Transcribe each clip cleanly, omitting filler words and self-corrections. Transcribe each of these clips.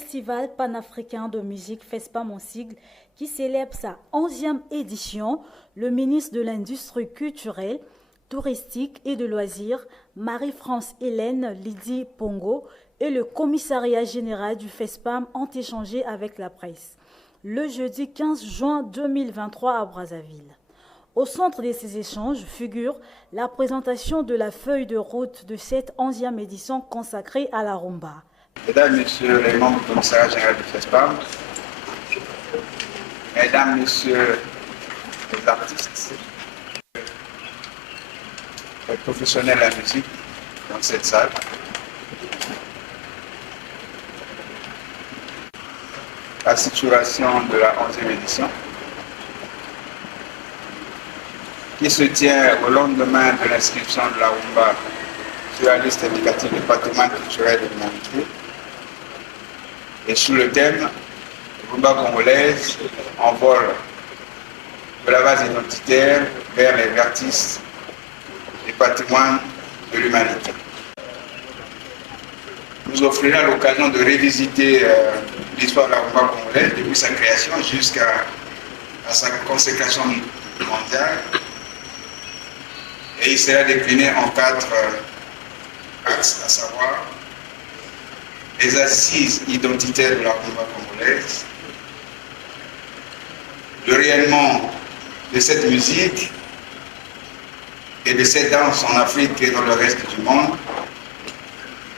Festival panafricain de musique FESPAM en sigle qui célèbre sa 11e édition, le ministre de l'Industrie culturelle, touristique et de loisirs, Marie-France Hélène Lydie Pongo, et le commissariat général du FESPAM ont échangé avec la presse le jeudi 15 juin 2023 à Brazzaville. Au centre de ces échanges figure la présentation de la feuille de route de cette 11e édition consacrée à la rumba. Mesdames, Messieurs les membres du commissariat général du FESPAM, Mesdames, Messieurs les artistes, les professionnels de la musique dans cette salle, la situation de la 11e édition qui se tient au lendemain de l'inscription de la rumba sur la liste indicative du patrimoine culturel de l'humanité et sous le thème rumba congolaise en vol de la base identitaire vers les artistes du patrimoine de l'humanité. Nous offrira l'occasion de revisiter l'histoire de la rumba congolaise depuis sa création jusqu'à sa consécration mondiale. Et il sera décliné en 4 axes, à savoir les assises identitaires de la rumba congolaise, le rayonnement de cette musique et de cette danse en Afrique et dans le reste du monde,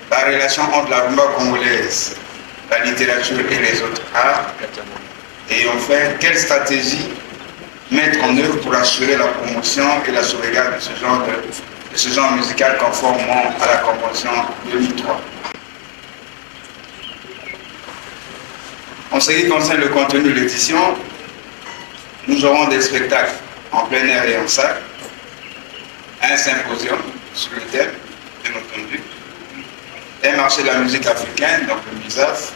la relation entre la rumba congolaise, la littérature et les autres arts, et enfin, quelle stratégie mettre en œuvre pour assurer la promotion et la sauvegarde de ce genre musical conformément à la Convention 2003. En ce qui concerne le contenu de l'édition, nous aurons des spectacles en plein air et en salle, un symposium sur le thème, bien entendu, un marché de la musique africaine, donc le MISAF,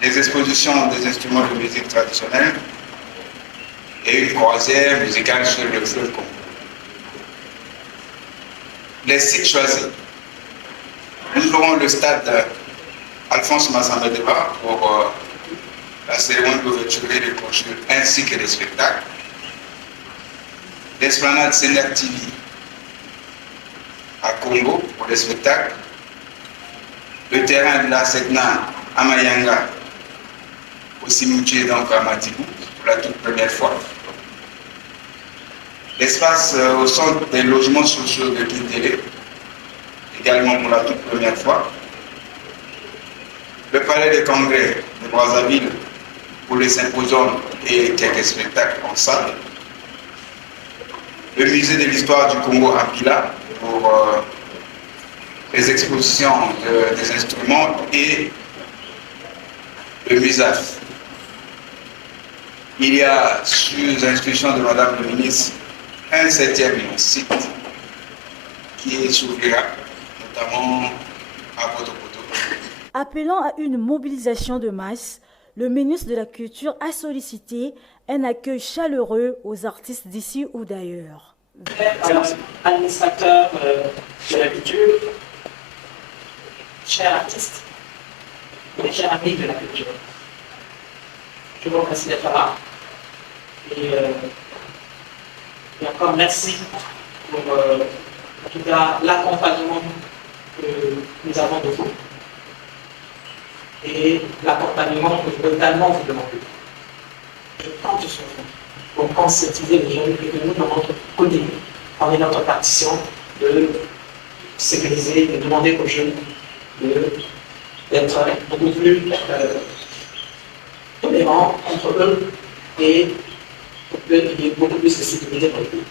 les expositions des instruments de musique traditionnelle, et une croisière musicale sur le fleuve Congo. Les sites choisis. Nous aurons le stade Alphonse Massamba-Deba pour la cérémonie d'ouverture et de clôture ainsi que les spectacles. L'esplanade Sénat TV à Congo pour les spectacles. Le terrain de la Setna à Mayanga, au cimetière donc à Matibou, pour la toute première fois. L'espace au centre des logements sociaux de Kintélé, également pour la toute première fois. Le palais des congrès de Brazzaville pour les symposiums et quelques spectacles en salle. Le musée de l'histoire du Congo à Pila pour les expositions des instruments et le MUSAF. Il y a, sur instruction de Madame le ministre, un 7e site qui s'ouvrira, notamment à Botokoto. Appelant à une mobilisation de masse, le ministre de la Culture a sollicité un accueil chaleureux aux artistes d'ici ou d'ailleurs. Administrateur de la culture, chers artistes et chers amis de la culture, je vous remercie d'être là. Et encore merci pour en tout cas l'accompagnement que nous avons de vous et l'accompagnement que je veux également vous demander. Je compte sur vous pour conscientiser les jeunes et que nous, de notre côté, on est notre partition de sécuriser, de demander aux jeunes d'être beaucoup plus tolérants entre eux et pour qu'il y ait beaucoup plus de sécurité pour eux.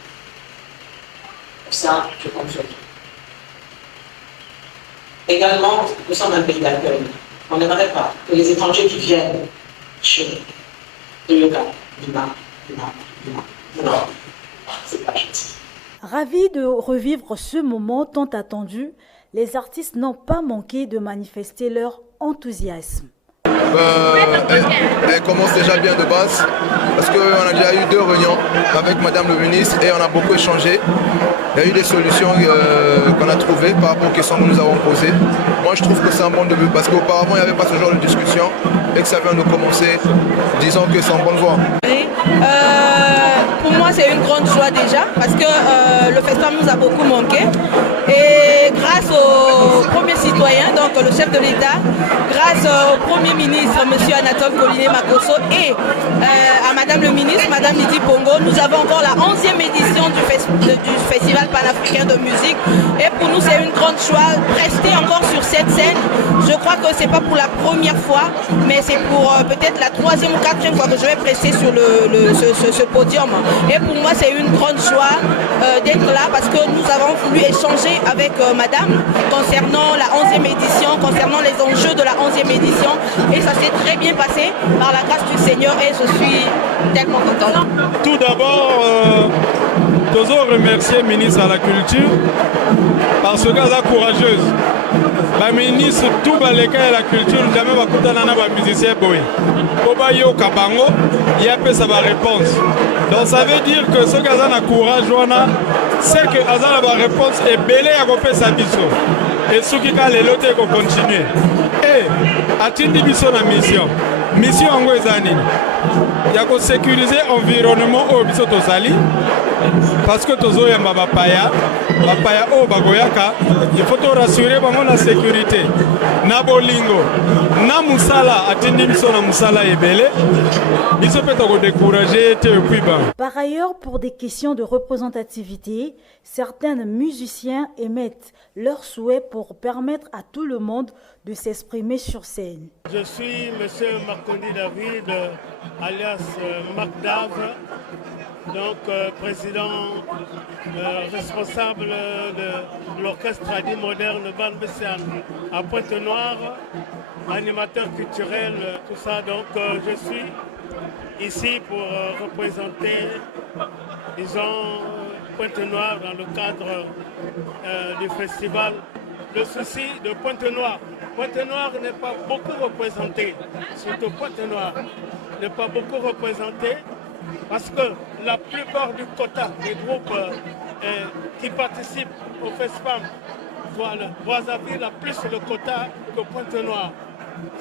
Pour ça, je compte sur vous. Également, nous sommes un pays d'accueil. On n'aimerait pas que les étrangers qui viennent chez nous, de Yoga, du Nord, c'est pas gentil. Ravis de revivre ce moment tant attendu, les artistes n'ont pas manqué de manifester leur enthousiasme. Elle commence déjà bien de base parce qu'on a déjà eu 2 réunions avec Madame le ministre et on a beaucoup échangé. Il y a eu des solutions qu'on a trouvées par rapport aux questions que nous avons posées. Moi, je trouve que c'est un bon début parce qu'auparavant, il n'y avait pas ce genre de discussion et que ça vient de commencer. Disons que c'est en bonne voie. Pour moi, c'est une grande joie déjà parce que le festival nous a beaucoup manqué. Et grâce au premier citoyen, donc le chef de l'État, grâce au Premier ministre, M. Anatole Collinet-Makosso, et à Madame le ministre, Madame Lydie Pongo, nous avons encore la 11e édition du Festival panafricain de musique. Et pour nous, c'est une grande joie de rester encore sur cette scène. Je crois que ce n'est pas pour la première fois, mais c'est pour peut-être la 3e ou 4e fois que je vais presser sur ce podium. Et pour moi, c'est une grande joie d'être là parce que nous avons voulu échanger avec Madame concernant la 11e édition, concernant les enjeux de la 11e édition. Et ça s'est très bien passé par la grâce du Seigneur et je suis tellement contente. Tout d'abord, je veux remercier le ministre de la Culture parce qu'elle est courageuse. La ministre, tout le cas de la culture, jamais va coûter un musicien boy. Koba yo kabango, il y a peu sa réponse. Donc ça veut dire que ce gars a courage, c'est que Azana la réponse est belle à copier sa biso. Et ce qui a les lotés qu'on continue. Et atteindre biso la mission. Mission en Guézani. Il y a que sécuriser l'environnement au biso tosali. Parce que tozo yamba bapaya o bagoyaka, il faut te rassurer bango la sécurité. Na bolingo, na musala atindi biso na musala ebele. Biso peut te décourager te puis ba. Par ailleurs, pour des questions de représentativité, certains musiciens émettent leurs souhaits pour permettre à tout le monde de s'exprimer sur scène. Je suis monsieur Marcondi David, alias Macdav. Donc, président responsable de l'orchestre Adi Moderne Ban Bessian à Pointe-Noire, animateur culturel, tout ça. Donc, je suis ici pour représenter, disons, Pointe-Noire dans le cadre du festival. Le souci de Pointe-Noire. Pointe-Noire n'est pas beaucoup représenté, surtout Pointe-Noire n'est pas beaucoup représenté. Parce que la plupart du quota des groupes qui participent au FESPAM, Brazzaville a plus le quota que Pointe-Noire.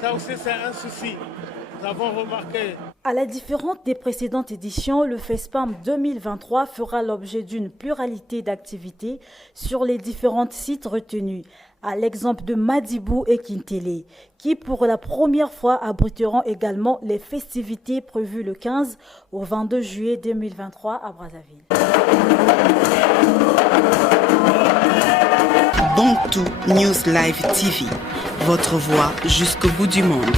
Ça aussi c'est un souci, nous avons remarqué. À la différence des précédentes éditions, le FESPAM 2023 fera l'objet d'une pluralité d'activités sur les différents sites retenus, à l'exemple de Madibou et Kintélé, qui pour la première fois abriteront également les festivités prévues le 15 au 22 juillet 2023 à Brazzaville. Bantou News Live TV, votre voix jusqu'au bout du monde.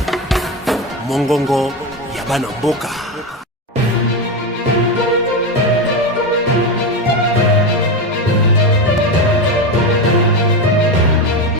Mongongo Yabana Mboka.